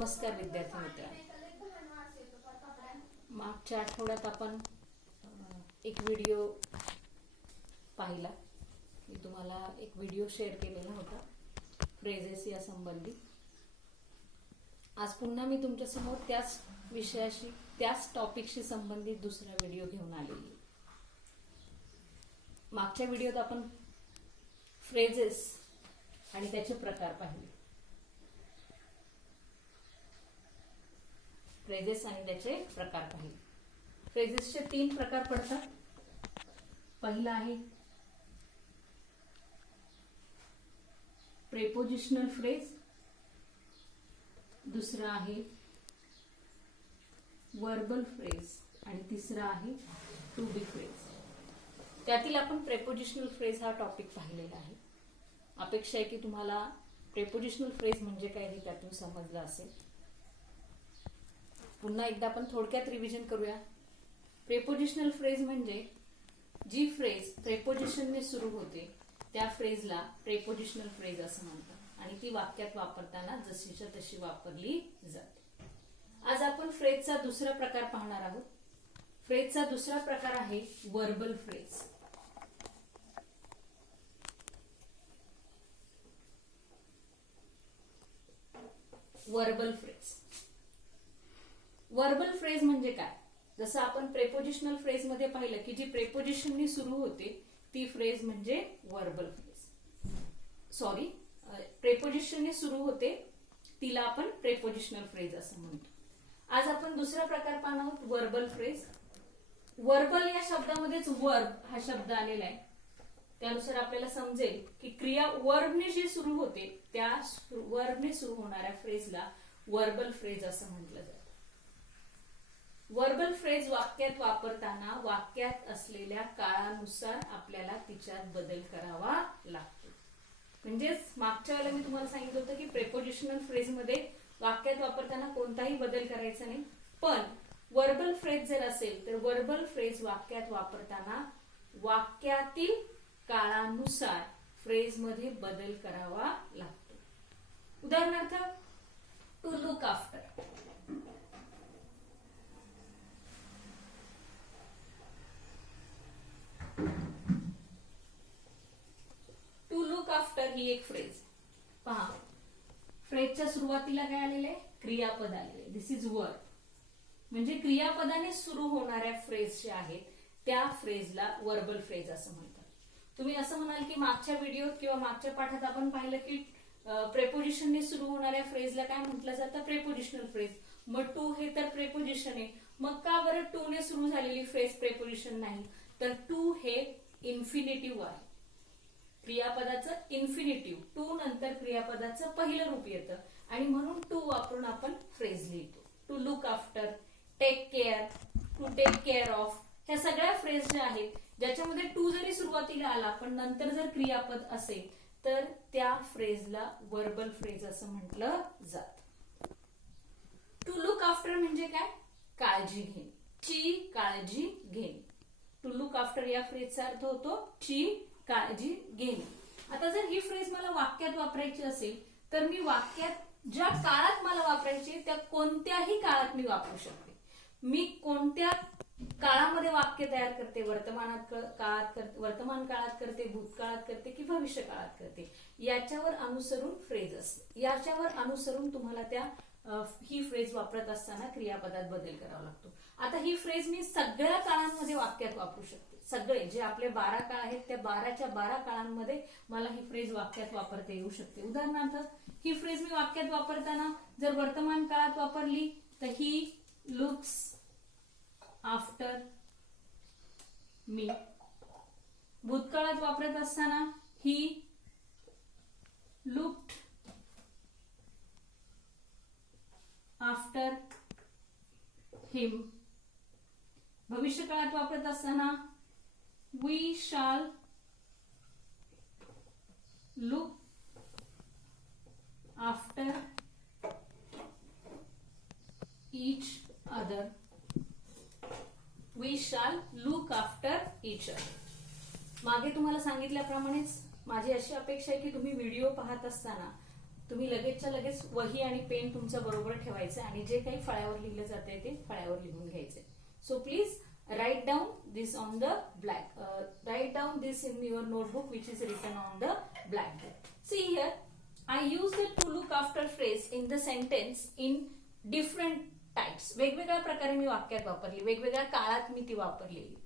नमस्कार विद्यार्थी मित्रांनो, मागच्या आठवड्यात आपण एक व्हिडिओ पाहिला. मी तुम्हाला एक व्हिडिओ शेअर केलेला होता फ्रेजेस या संबंधी. आज पुन्हा मी तुमच्या समोर त्याच विषयाशी त्याच टॉपिकशी संबंधित दुसरा व्हिडिओ घेऊन आलेली. मागच्या व्हिडिओत आपण फ्रेजेस आणि त्याचे प्रकार पाहिले. फ्रेजेस आणि त्याचे प्रकार पाहिले. फ्रेजेसचे 3 प्रकार पडतात. पहिला आहे प्रेपोजिशनल फ्रेज, दुसरा आहे वर्बल फ्रेज आणि तिसरा आहे टू बी फ्रेज. त्यातील आपण प्रेपोजिशनल फ्रेज हा टॉपिक पाहिलेला आहे. अपेक्षा आहे की तुम्हाला प्रेपोजिशनल फ्रेज म्हणजे काय हे त्यातून समजलं असेल. पुन्हा एकदा आपण थोडक्यात रिव्हिजन करूया. प्रेपोजिशनल फ्रेज म्हणजे जी फ्रेज प्रेपोजिशनने सुरू होते त्या फ्रेजला प्रेपोजिशनल फ्रेज असं म्हणतात आणि ती वाक्यात वापरताना जशीच्या तशी वापरली जाते. आज आपण फ्रेजचा दुसरा प्रकार पाहणार आहोत. फ्रेजचा दुसरा प्रकार आहे verbal phrase. Verbal phrase. Verbal phrase म्हणजे काय? जसं आपण प्रेपोजिशनल फ्रेज मध्ये पाहिलं की जी प्रेपोजिशननी सुरू होते ती फ्रेज म्हणजे वर्बल फ्रेज. सॉरी, प्रेपोजिशनने सुरू होते तिला आपण प्रेपोजिशनल फ्रेज असं म्हणतो. आज आपण दुसरा प्रकार पाहणार आहोत वर्बल फ्रेज. वर्बल या शब्दामध्येच वर्ब हा शब्द आलेला आहे. त्यानुसार आपल्याला समजेल की क्रिया वर्बने जी सुरू होते त्या वर्बने सुरू होणाऱ्या फ्रेजला वर्बल फ्रेज असं म्हटलं जातं. वर्बल फ्रेज वाक्यात वापरताना वाक्यात असलेल्या काळानुसार आपल्याला तिच्यात बदल करावा लागतो. म्हणजेच मागच्या वेळेला मी तुम्हाला सांगितलं होतं की प्रेपोजिशनल फ्रेज मध्ये वाक्यात वापरताना कोणताही बदल करायचा नाही. पण वर्बल फ्रेज जर असेल तर वर्बल फ्रेज वाक्यात वापरताना वाक्यातील काळानुसार फ्रेज मध्ये बदल करावा लागतो. उदाहरणार्थ to look after. To look after ही एक फ्रेज. पहा, फ्रेजच्या सुरुवातीला काय आलेले? क्रियापद आलेले. This is verb. म्हणजे क्रियापदाने सुरू होणाऱ्या फ्रेज ज्या आहेत त्या फ्रेजला वर्बल फ्रेज असं म्हणतात. तुम्ही असं म्हणाल की मागच्या व्हिडिओत किंवा मागच्या पाठात आपण पाहिलं की प्रेपोजिशनने सुरू होणाऱ्या फ्रेजला काय म्हटलं जातं? Prepositional phrase. मग टू हे तर प्रेपोजिशन आहे, मग का बरं टू ने सुरू झालेली फ्रेज प्रेपोजिशन नाही? तर टू हे इन्फिनिटिव्ह आहे. क्रियापदाचं इन्फिनिटिव्ह टू नंतर क्रियापदाचं पहिलं रूप येतं आणि म्हणून टू वापरून आपण फ्रेज लिहितो. To look after, take care, to take care of, ह्या सगळ्या फ्रेज ज्या आहेत ज्याच्यामध्ये टू जरी सुरुवातीला आला पण नंतर जर क्रियापद असेल तर त्या फ्रेजला वर्बल फ्रेज असं म्हटलं जातं. टू लुक आफ्टर म्हणजे काय? काळजी घेणे, ची काळजी घेणे. टू लुक आफ्टर या फ्रेजचा अर्थ होतो ची काळजी घेणे. आता जर ही फ्रेज मला वाक्यात वापरायची असेल तर मी वाक्यात ज्या काळात मला वापरायची त्या कोणत्याही काळात मी वापरू शकते. मी कोणत्या काळामध्ये वाक्य तयार करते? वर्तमान काळात करते, भूतकाळात करते की भविष्य काळात करते, याच्यावर अनुसरून फ्रेज असते. याच्यावर अनुसरून तुम्हाला त्या ही फ्रेज वापरत असताना क्रियापदात बदल करावा लागतो. आता ही फ्रेज मी सगळ्या काळांमध्ये वाक्यात वापरू शकते. सगळे जे आपले 12 काळ आहेत त्या 12च्या 12 काळांमध्ये मला ही फ्रेज वाक्यात वापरता येऊ शकते. उदाहरणार्थ ही फ्रेज मी वाक्यात वापरताना जर वर्तमान काळात वापरली तर ही लुक्स आफ्टर मी. भूतकाळात वापरत असताना ही लुक्ड आफ्टर हिम. भविष्य काळात वापरत असताना we shall look after each other. We shall look after each other. मागे तुम्हाला सांगितल्याप्रमाणेच माझी अशी अपेक्षा आहे की तुम्ही व्हिडिओ पाहत असताना तुम्ही लगेचच्या लगेच वही आणि पेन तुमच्या बरोबर ठेवायचं आणि जे काही फळ्यावर लिहिलं जाते ते फळ्यावर लिहून घ्यायचे. So please write down this on the write down this in your notebook which is written on the blackboard. See here, I use the to look after phrase in the sentence in different types. वेगवेगळ्या प्रकारे मी वाक्यात वापरली, वेगवेगळ्या काळात मी ती वापरलेली.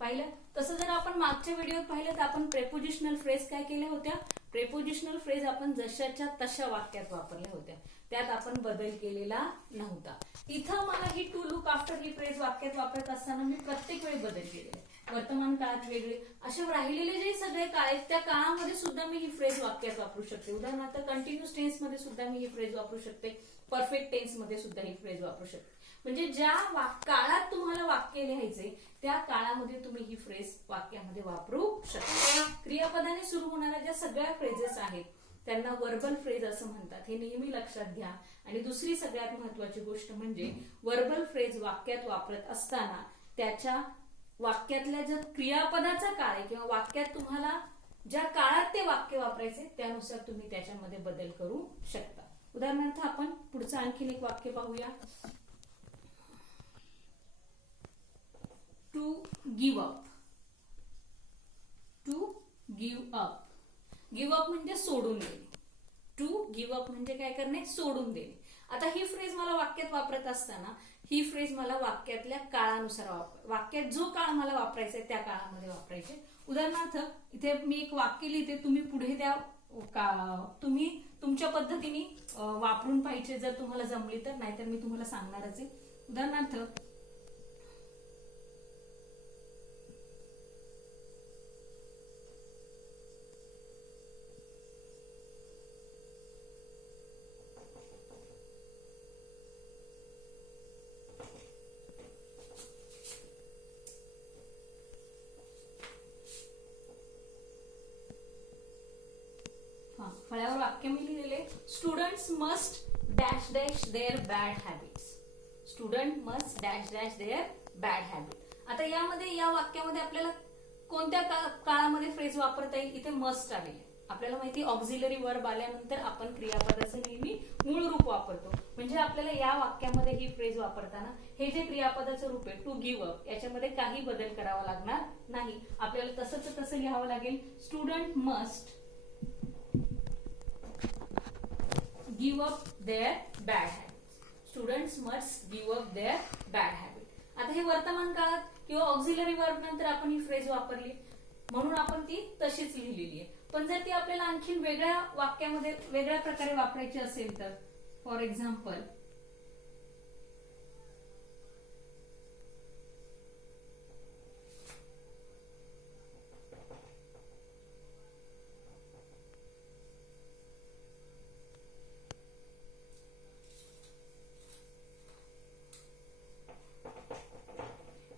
पाहिलं तसं जर आपण मागच्या व्हिडिओत पाहिलं तर आपण प्रेपोजिशनल फ्रेज काय केल्या होत्या, प्रेपोजिशनल फ्रेज आपण जशाच्या तशा वाक्यात वापरल्या होत्या, त्यात आपण बदल केलेला नव्हता. इथं मला ही टू लुक आफ्टर ही फ्रेज वाक्यात वापरत असताना मी प्रत्येक वेळी बदल केलेले. वर्तमान काळात वेगळे असे राहिलेले जे सगळे काळ आहेत त्या काळामध्ये सुद्धा मी ही फ्रेज वाक्यात वापरू शकते. उदाहरणार्थ कंटिन्युअस टेन्स मध्ये सुद्धा मी ही फ्रेज वापरू शकते, परफेक्ट टेन्स मध्ये सुद्धा ही फ्रेज वापरू शकते. म्हणजे ज्या काळात तुम्हाला वाक्य लिहायचे त्या काळामध्ये तुम्ही ही फ्रेज वाक्यामध्ये वापरू शकता. क्रियापदाने सुरू होणाऱ्या ज्या सगळ्या फ्रेजेस आहेत त्यांना वर्बल फ्रेज असं म्हणतात, हे नेहमी लक्षात घ्या. आणि दुसरी सगळ्यात महत्वाची गोष्ट म्हणजे वर्बल फ्रेज वाक्यात वापरत असताना त्याच्या वाक्यातल्या जर क्रियापदाचा काळ आहे किंवा वाक्यात तुम्हाला ज्या काळात ते वाक्य वापरायचे त्यानुसार तुम्ही त्याच्यामध्ये बदल करू शकता. उदाहरणार्थ आपण पुढचं आणखीन एक वाक्य पाहूया. To give up. To give up. Give up म्हणजे सोडून देणे. टू गिव्ह अप म्हणजे काय करणे, सोडून देणे. आता ही फ्रेज मला वाक्यात वापरत असताना ही फ्रेज मला वाक्यातल्या काळानुसार वाक्यात जो काळ मला वापरायचा आहे त्या काळामध्ये वापरायचे. उदाहरणार्थ इथे मी एक वाक्य लिहिते, तुम्ही पुढे त्या तुम्ही तुमच्या पद्धतीने वापरून पाहिजे जर तुम्हाला जमली तर, नाहीतर मी तुम्हाला सांगणारच आहे. उदाहरणार्थ फळ्यावर वाक्य मी लिहिलेले, students must dash dash their bad habits. Student must dash dash their bad habit. आता यामध्ये या वाक्यामध्ये आपल्याला कोणत्या काळामध्ये फ्रेज वापरता येईल, इथे मस्ट आलेले. आपल्याला माहिती ऑक्झिलरी वर्ब आल्यानंतर आपण क्रियापदाचं नेहमी मूळ रूप वापरतो. म्हणजे आपल्याला या वाक्यामध्ये ही फ्रेज वापरताना हे जे क्रियापदाचं रूप आहे टू गिव्ह अप याच्यामध्ये काही बदल करावा लागणार नाही. आपल्याला तसंच तसं लिहावं लागेल, student must give up their bad habits. Students must give up their bad habits. आता हे वर्तमान काळात किंवा ऑक्झिलरी वर्ब नंतर आपण ही फ्रेज वापरली म्हणून आपण ती तशीच लिहिलेली आहे. पण जर ती आपल्याला आणखीन वेगळ्या वाक्यामध्ये वेगळ्या प्रकारे वापरायची असेल तर, for example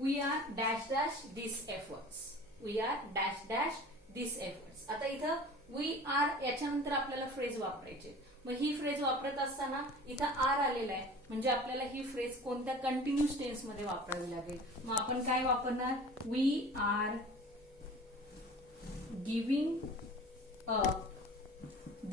we are dash dash these efforts. we are dash dash these efforts. आता इथं we are याच्यानंतर आपल्याला फ्रेज वापरायची. मग ही फ्रेज वापरत असताना इथं आर आलेला आहे म्हणजे आपल्याला ही फ्रेज कोणत्या कंटिन्युअस टेन्स मध्ये वापरावी लागेल. मग आपण काय वापरणार, we are giving up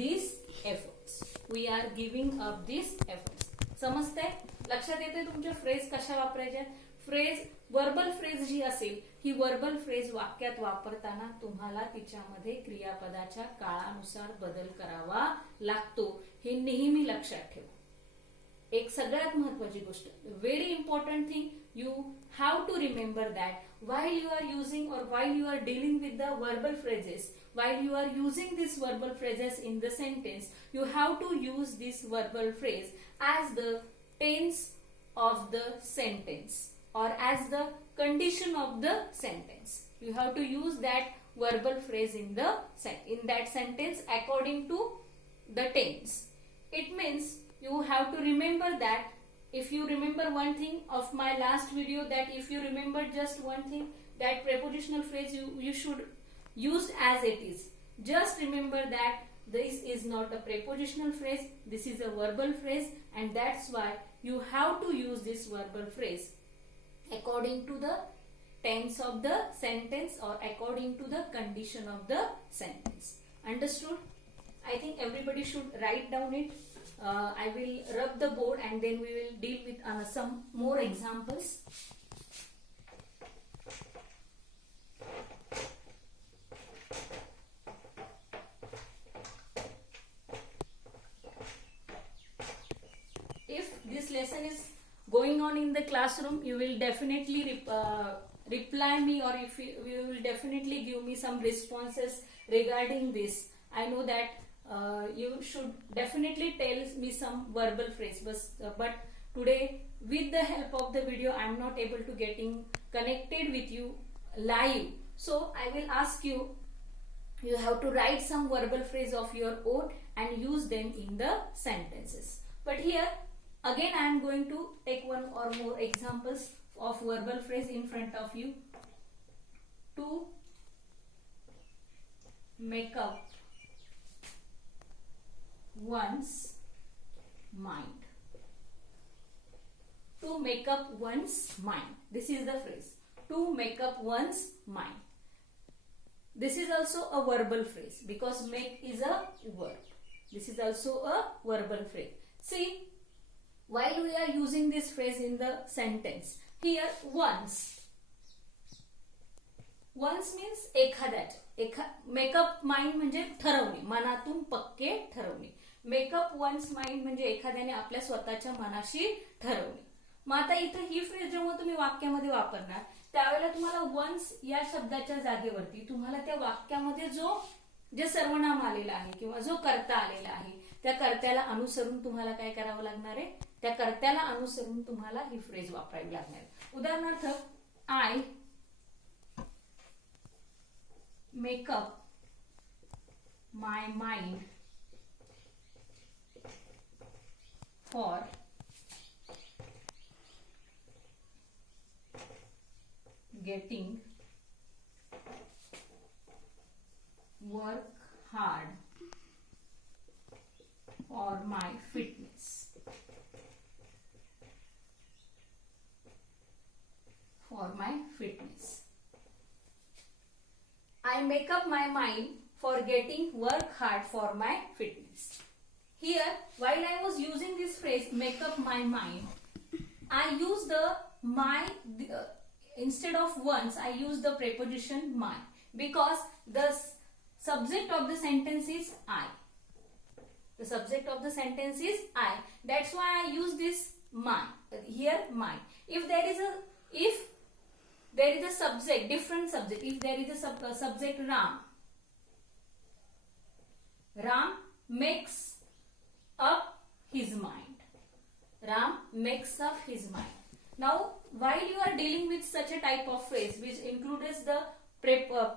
these efforts. we are giving up these efforts. समजतंय, लक्षात येते तुमच्या फ्रेज कशा वापरायच्या. फ्रेज वर्बल फ्रेज जी असेल ही वर्बल फ्रेज वाक्यात वापरताना तुम्हाला तिच्यामध्ये क्रियापदाच्या काळानुसार बदल करावा लागतो, हे नेहमी लक्षात ठेवा. एक सगळ्यात महत्वाची गोष्ट, very important thing, you have to remember that while you are using or while you are dealing with the verbal phrases, while you are using these verbal phrases in the sentence, you have to use this verbal phrase as the tense of the sentence or as the condition of the sentence. You have to use that verbal phrase in that sentence according to the tense. It means you have to remember that. If you remember one thing of my last video, that if you remember just one thing, that prepositional phrase you should use as it is. Just remember that this is not a prepositional phrase, this is a verbal phrase, and that's why you have to use this verbal phrase according to the tense of the sentence or according to the condition of the sentence. Understood? I think everybody should write down it. I will rub the board and then we will deal with some more examples. If this lesson is going on in the classroom, you will definitely reply me, or if you will definitely give me some responses regarding this. I know that you should definitely tell me some verbal phrase, but today with the help of the video I am not able to getting connected with you live, so I will ask you, you have to write some verbal phrase of your own and use them in the sentences. But here again I am going to take one or more examples of verbal phrase in front of you. To make up one's mind. To make up one's mind. This is the phrase. To make up one's mind. This is also a verbal phrase because make is a verb. This is also a verbal phrase. See, while we are using this phrase in the sentence, here once means एखाद्याचे. Makeup mind म्हणजे ठरवणे, मनातून पक्के ठरवणे. Makeup once mind म्हणजे एखाद्याने आपल्या स्वतःच्या मनाशी ठरवणे. मग आता इथे ही फ्रेज जेव्हा तुम्ही वाक्यामध्ये वापरणार त्यावेळेला तुम्हाला वन्स या शब्दाच्या जागेवरती तुम्हाला त्या वाक्यामध्ये जे सर्वनाम आलेलं आहे किंवा जो कर्ता आलेला आहे त्या कर्त्याला अनुसरून तुम्हाला काय करावं लागणार आहे, त्या कर्त्याला अनुसरून तुम्हाला ही फ्रेज वापरावी लागणार आहे. उदाहरणार्थ, I make up my mind for getting work hard for my fitness. For my fitness. I make up my mind for getting work hard for my fitness. Here, while I was using this phrase, make up my mind, I use the my. Instead of once, I use the preposition my because the subject of the sentence is I. The subject of the sentence is I. That's why I use this my. Here my. If there is a subject, different subject. If there is a subject Ram. Ram makes up his mind. Ram makes up his mind. Now, while you are dealing with such a type of phrase which includes the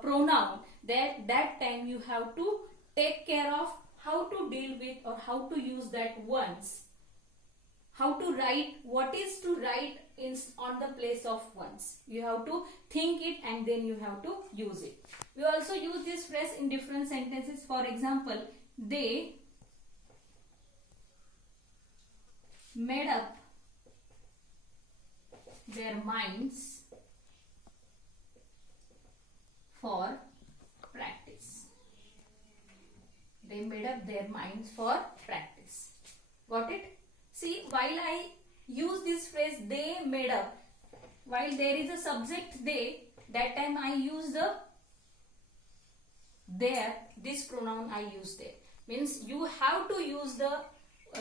pronoun, that time you have to take care of how to deal with or how to use that once. How to write, what is to write on the place of once. You have to think it and then you have to use it. We also use this phrase in different sentences. For example, they made up their minds for practice. They made up their minds for practice. Got it? See, while I use this phrase they made up, while there is a subject they, that time I use the there, this pronoun I use there. Means you have to use the,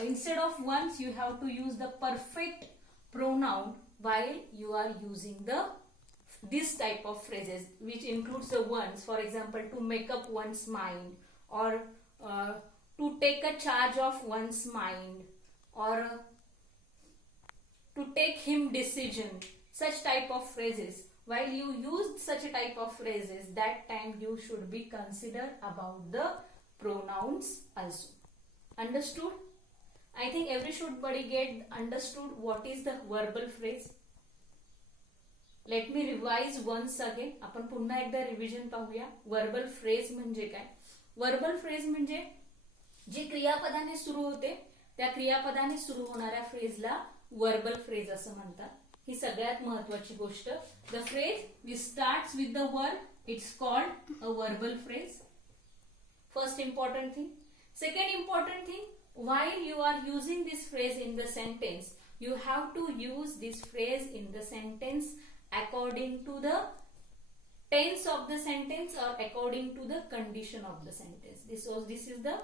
instead of once, you have to use the perfect pronoun while you are using this type of phrases which includes the once. For example, to make up one's mind, or to take a charge of one's mind, or to take him decision. Such type of phrases. While you use such a type of phrases, that time you should be considered about the pronouns also. Understood? I think everybody get understood what is the verbal phrase. Let me revise once again. आपण पुन्हा एकदा revision पाहूया. Verbal phrase म्हणजे काय? Verbal phrase म्हणजे जे क्रियापदाने सुरू होते त्या क्रियापदाने सुरू होणाऱ्या फ्रेजला वर्बल फ्रेज असं म्हणतात. ही सगळ्यात महत्त्वाची गोष्ट. The phrase which starts with the verb, it's called a verbal phrase. First important thing. Second important thing, while you are using this phrase in the sentence, you have to use this phrase in the sentence according to the tense of the sentence or according to the condition of the sentence. This is the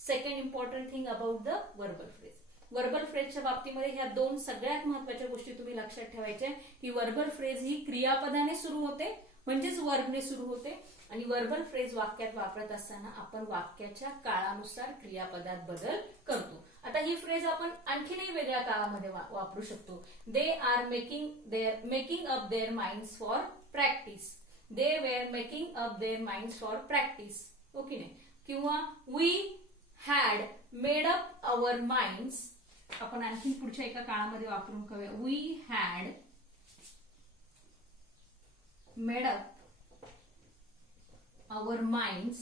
second important thing about the verbal phrase. Verbal फ्रेजच्या बाबतीमध्ये ह्या दोन सगळ्यात महत्वाच्या गोष्टी तुम्ही लक्षात ठेवायच्या की वर्बल फ्रेज ही क्रियापदाने सुरू होते म्हणजेच वर्बने सुरू होते आणि वर्बल फ्रेज वाक्यात वापरत असताना आपण वाक्याच्या काळानुसार क्रियापदात बदल करतो. आता ही फ्रेज आपण आणखीनही वेगळ्या काळामध्ये वापरू शकतो. They are making up their minds for practice. They were making up their minds for practice. Okay नाही. किंवा we had made up our minds. आपण आणखी पुढच्या एका काळामध्ये वापरून करूया. We had made up our minds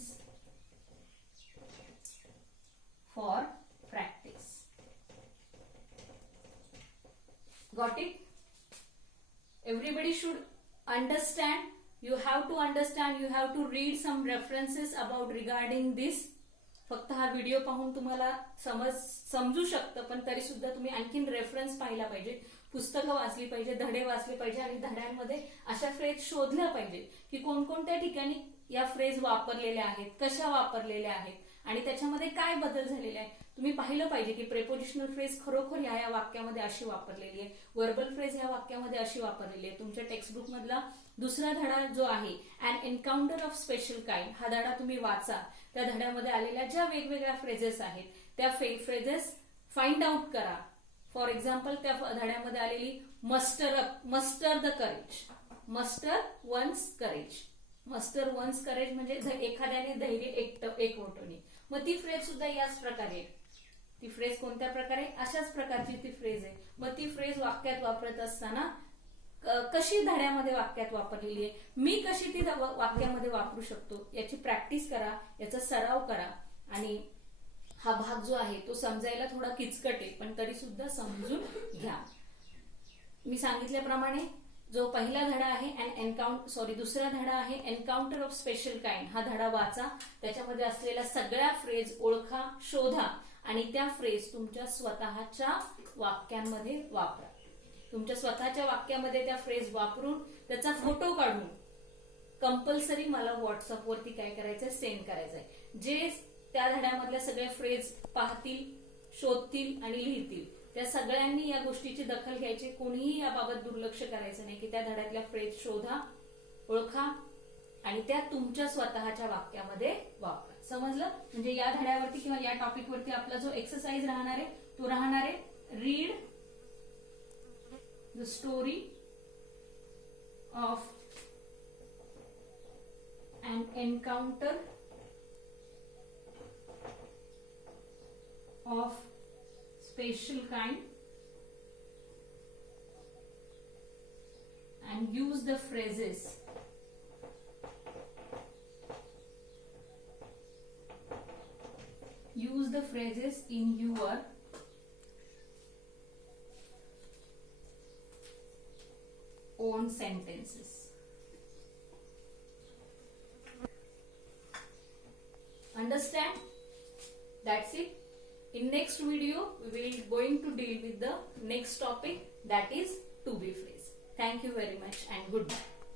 for practice. Got it? Everybody should understand. You have to understand. You have to read some references about regarding this. फक्त हा video पाहून तुम्हाला समजू शकतं पण तरी सुद्धा तुम्ही आणखीन रेफरन्स पाहिला पाहिजे, पुस्तकं वाचली पाहिजे, धडे वाचले पाहिजे आणि धड्यांमध्ये अशा फ्रेज शोधल्या पाहिजे की कोणकोणत्या ठिकाणी या फ्रेज वापरलेल्या आहेत, कशा वापरलेल्या आहेत आणि त्याच्यामध्ये काय बदल झालेले आहे. तुम्ही पाहिलं पाहिजे की प्रेपोजिशनल फ्रेज खरोखर या वाक्यामध्ये अशी वापरलेली आहे, वर्बल फ्रेज या वाक्यामध्ये अशी वापरलेली आहे. तुमच्या टेक्स्टबुक मधला दुसरा धडा जो आहे अन एन्काउंटर ऑफ स्पेशल काइंड हा धडा तुम्ही वाचा. त्या धड्यामध्ये आलेल्या ज्या वेगवेगळ्या फ्रेजेस आहेत त्या फ्रेजेस फाइंड आउट करा. फॉर एक्झाम्पल त्या धड्यामध्ये आलेली muster the courage, muster one's courage. Muster one's courage म्हणजे एखाद्याने धैर्य एकवटणे. मग ती फ्रेज सुद्धा याच प्रकारे. ती फ्रेज कोणत्या प्रकारे? अशाच प्रकारची ती फ्रेज आहे. मग ती फ्रेज वाक्यात वापरत असताना कशी धड्यामध्ये वाक्यात वापरलेली आहे, मी कशी ती वाक्यामध्ये वापरू शकतो याची प्रॅक्टिस करा, याचा सराव करा. आणि हा भाग जो आहे तो समजायला थोडा किचकट आहे पण तरी सुद्धा समजून घ्या. मी सांगितल्याप्रमाणे जो पहिला धडा आहे दुसरा धडा आहे एन्काउंटर ऑफ स्पेशल काइंड. हा धडा वाचा. त्याच्यामध्ये असलेल्या सगळ्या फ्रेज ओळखा, शोधा आणि त्या फ्रेज तुमच्या स्वतःच्या वाक्यांमध्ये वापरा. तुमच्या स्वतःच्या वाक्यामध्ये त्या फ्रेज वापरून त्याचा फोटो काढून कंपल्सरी मला व्हॉट्सअपवरती काय करायचंय, सेंड करायचंय. जे त्या धड्यामधल्या सगळ्या फ्रेज पाहतील, शोधतील आणि लिहितील त्या सगळ्यांनी या गोष्टीची दखल घ्यायची. कोणीही याबाबत दुर्लक्ष करायचं नाही की त्या धड्यातल्या फ्रेज शोधा, ओळखा आणि त्या तुमच्या स्वतःच्या वाक्यामध्ये वापरा. समजलं? म्हणजे या धड्यावरती किंवा या टॉपिकवरती आपला जो एक्सरसाइज राहणार आहे तो राहणार आहे read the story of an encounter of special kind and use the phrases in your own sentences. Understand? That's it. In next video we will going to deal with the next topic, that is to be phrase. Thank you very much and goodbye.